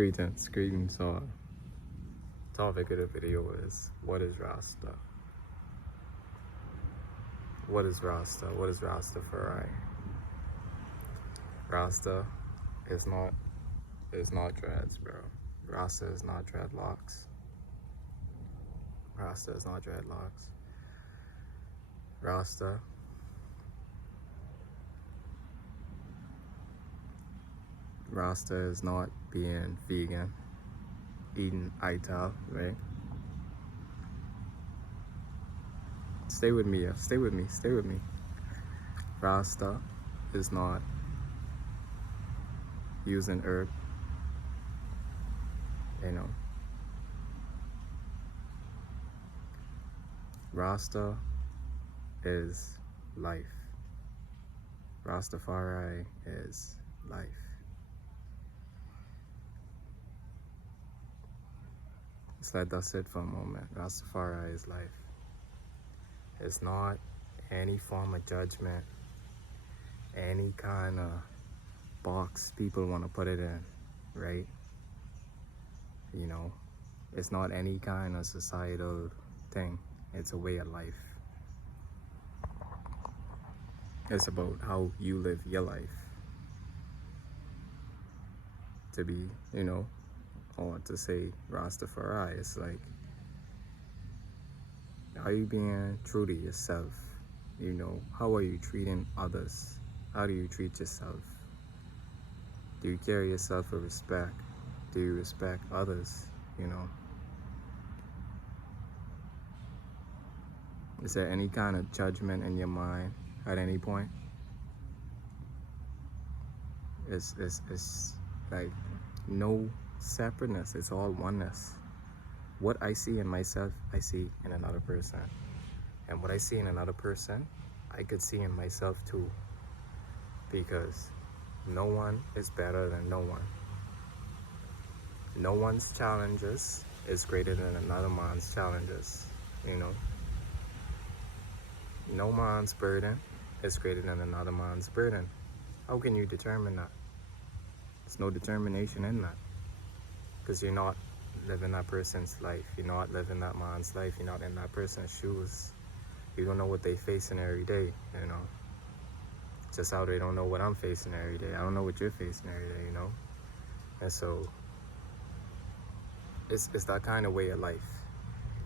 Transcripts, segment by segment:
Greetings. Topic of the video is what is Rasta? What is Rasta? What is Rastafari? Rasta is not dreads, bro. Rasta is not dreadlocks. Rasta is not dreadlocks. Rasta Rasta is not being vegan, eating ital, right? Stay with me. Rasta is not using herb, you know. Rasta is life. Rastafari is life. Just let that sit for a moment. Rastafari is life. It's not any form of judgment, any kind of box people want to put it in, right? You know, it's not any kind of societal thing. It's a way of life. It's about how you live your life. To be, or to say Rastafari, it's like, are you being true to yourself? How are you treating others? How do you treat yourself? Do you carry yourself with respect? Do you respect others? Is there any kind of judgment in your mind at any point? It's like no separateness. It's all oneness. What I see in myself, I see in another person. And what I see in another person, I could see in myself too. Because no one is better than no one. No one's challenges is greater than another man's challenges, No man's burden is greater than another man's burden. How can you determine that? There's no determination in that. Because you're not living that person's life. You're not living that man's life. You're not in that person's shoes. You don't know what they facing every day, Just how they don't know what I'm facing every day. I don't know what you're facing every day, And so, it's that kind of way of life.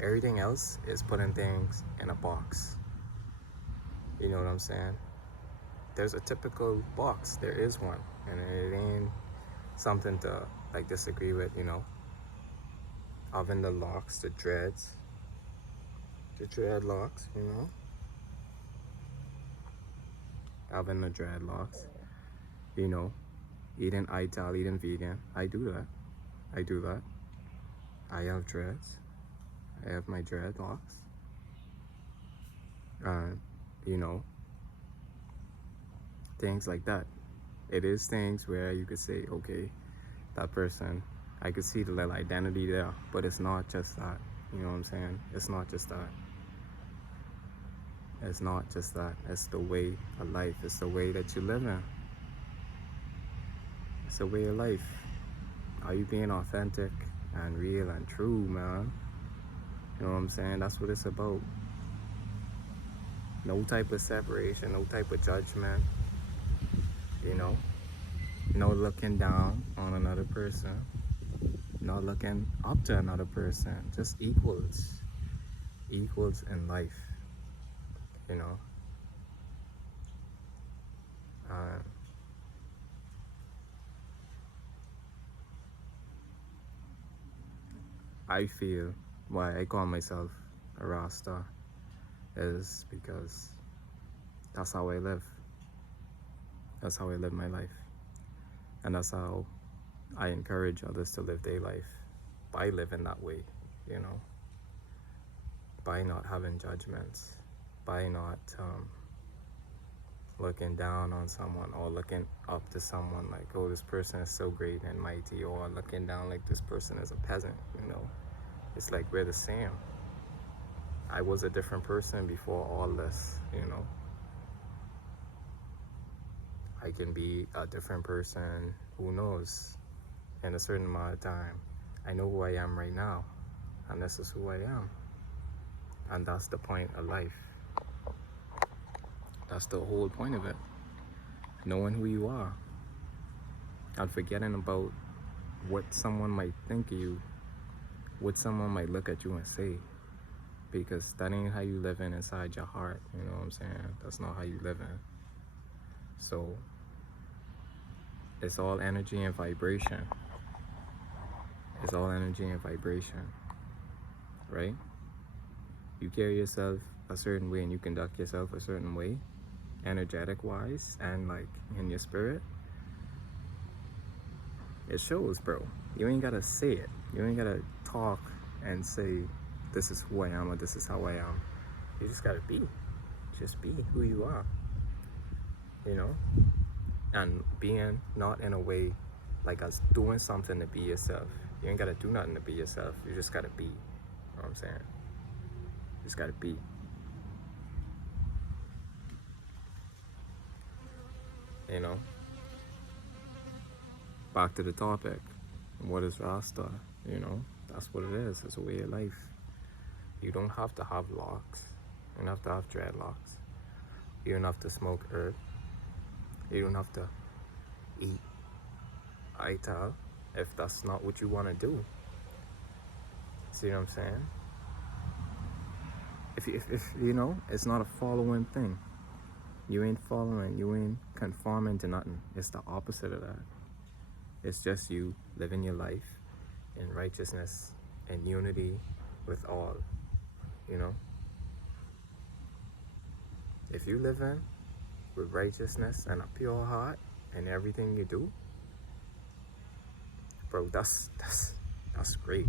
Everything else is putting things in a box. You know what I'm saying? There's a typical box. There is one. And it ain't something to disagree with, Having the locks, the dreadlocks, Having the dreadlocks, eating ital, eating vegan. I do that. I have dreads. I have my dreadlocks. Things like that. It is things where you could say, okay, that person, I could see the little identity there, but it's not just that. You know what I'm saying? It's not just that. It's not just that. It's the way of life. It's the way that you live in. It's a way of life. Are you being authentic and real and true, man? You know what I'm saying? That's what it's about. No type of separation, no type of judgment, No looking down on another person, not looking up to another person, just equals in life, I feel why I call myself a Rasta is because that's how I live. That's how I live my life. And that's how I encourage others to live their life, by living that way, by not having judgments, by not looking down on someone or looking up to someone like, oh, this person is so great and mighty, or looking down like this person is a peasant, It's like we're the same. I was a different person before all this, I can be a different person, who knows, in a certain amount of time. I know who I am right now, and this is who I am. And that's the point of life. That's the whole point of it. Knowing who you are and forgetting about what someone might think of you, what someone might look at you and say, because that ain't how you live in inside your heart. You know what I'm saying? That's not how you live in. So it's all energy and vibration. It's all energy and vibration, right? You carry yourself a certain way and you conduct yourself a certain way, energetic wise, and like in your spirit. It shows, bro. You ain't gotta say it. You ain't gotta talk and say, this is who I am or this is how I am. You just gotta be. Just be who you are. You know? And being not in a way like us doing something to be yourself. You ain't gotta do nothing to be yourself. You just gotta be. You know what I'm saying? You just gotta be. You know? Back to the topic. What is Rasta? You know? That's what it is. It's a way of life. You don't have to have locks. You don't have to have dreadlocks. You don't have to smoke herb. You don't have to eat ital if that's not what you want to do. See what I'm saying? If you know, it's not a following thing. You ain't following, you ain't conforming to nothing. It's the opposite of that. It's just you living your life in righteousness and unity with all, you know? If you live in with righteousness and a pure heart in everything you do, bro, that's great.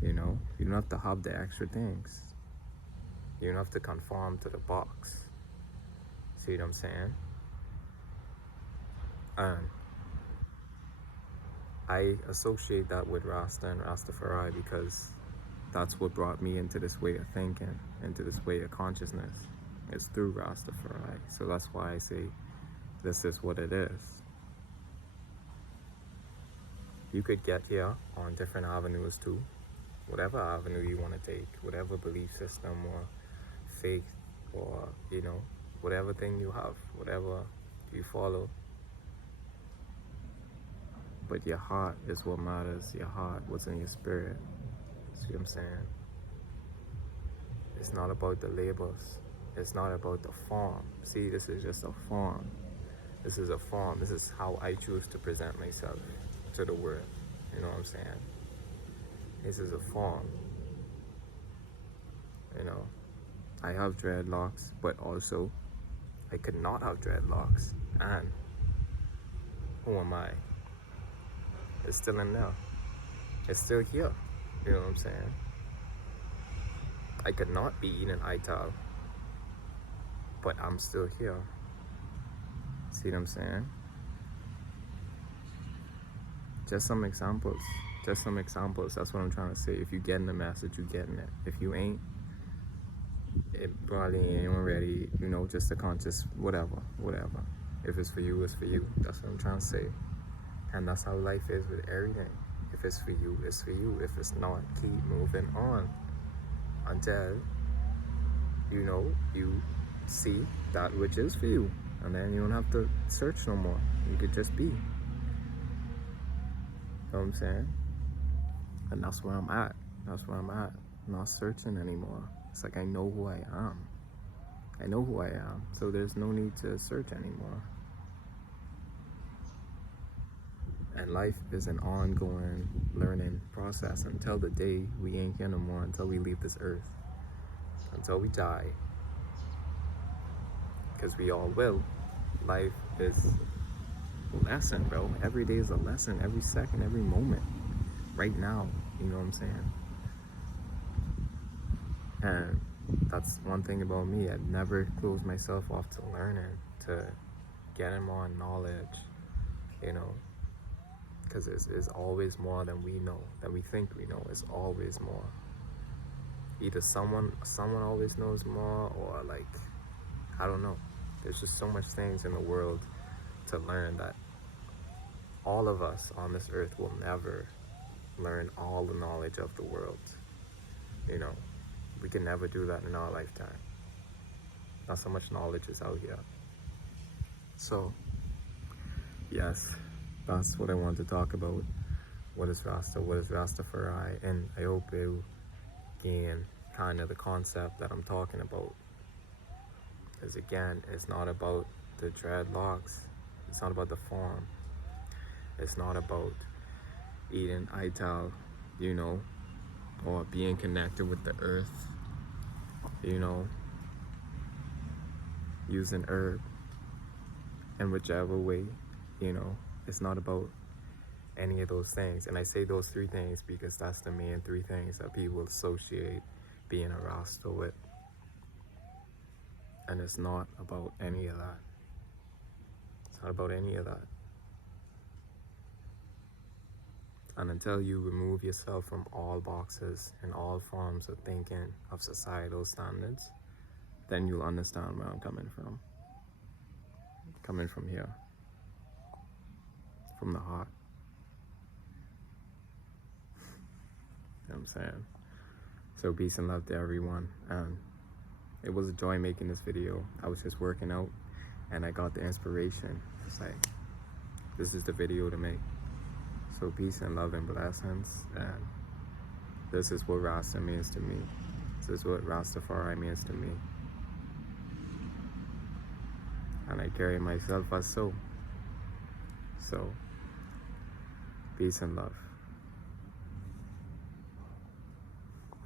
You know, you don't have to have the extra things. You don't have to conform to the box. See what I'm saying? And I associate that with Rasta and Rastafari because that's what brought me into this way of thinking, into this way of consciousness. It's through Rastafari. So that's why I say this is what it is. You could get here on different avenues too. Whatever avenue you want to take, whatever belief system or faith or, you know, whatever thing you have, whatever you follow. But your heart is what matters. Your heart, what's in your spirit. See what I'm saying? It's not about the labels. It's not about the form. See, this is just a form. This is a form. This is how I choose to present myself to the world. You know what I'm saying? This is a form. You know, I have dreadlocks, but also I could not have dreadlocks. And who am I? It's still in there. It's still here. You know what I'm saying? I could not be eating ital, but I'm still here. See what I'm saying? Just some examples. Just some examples. That's what I'm trying to say. If you getting the message, you getting it. If you ain't, it probably ain't ready. You know, just a conscious whatever. If it's for you, it's for you. That's what I'm trying to say. And that's how life is with everything. If it's for you, it's for you. If it's not, keep moving on until, you know, you see that which is for you. And then you don't have to search no more. You could just be. You know what I'm saying? And that's where I'm at. That's where I'm at. I'm not searching anymore. It's like I know who I am. I know who I am. So there's no need to search anymore. And life is an ongoing learning process until the day we ain't here no more, until we leave this earth, until we die. Because we all will. Life is a lesson, bro. Every day is a lesson. Every second, every moment. Right now. You know what I'm saying? And that's one thing about me. I'd never close myself off to learning, to getting more knowledge, you know. Because it's always more than we know, than we think we know. It's always more. Either someone always knows more, or like, I don't know. There's just so much things in the world to learn that all of us on this earth will never learn all the knowledge of the world. You know, we can never do that in our lifetime. Not so much knowledge is out here. So, yes, that's what I want to talk about. What is Rasta? What is Rastafari? And I hope you gain kind of the concept that I'm talking about. Because again, it's not about the dreadlocks. It's not about the form. It's not about eating ital, you know, or being connected with the earth, you know, using herb in whichever way, you know. It's not about any of those things. And I say those three things because that's the main three things that people associate being a Rasta with. And it's not about any of that. It's not about any of that. And until you remove yourself from all boxes and all forms of thinking of societal standards, then you'll understand where I'm coming from. Coming from here. From the heart. You know what I'm saying? So peace and love to everyone. And it was a joy making this video. I was just working out and I got the inspiration. It's like, this is the video to make. So peace and love and blessings. And this is what Rasta means to me. This is what Rastafari means to me. And I carry myself as so. So, peace and love.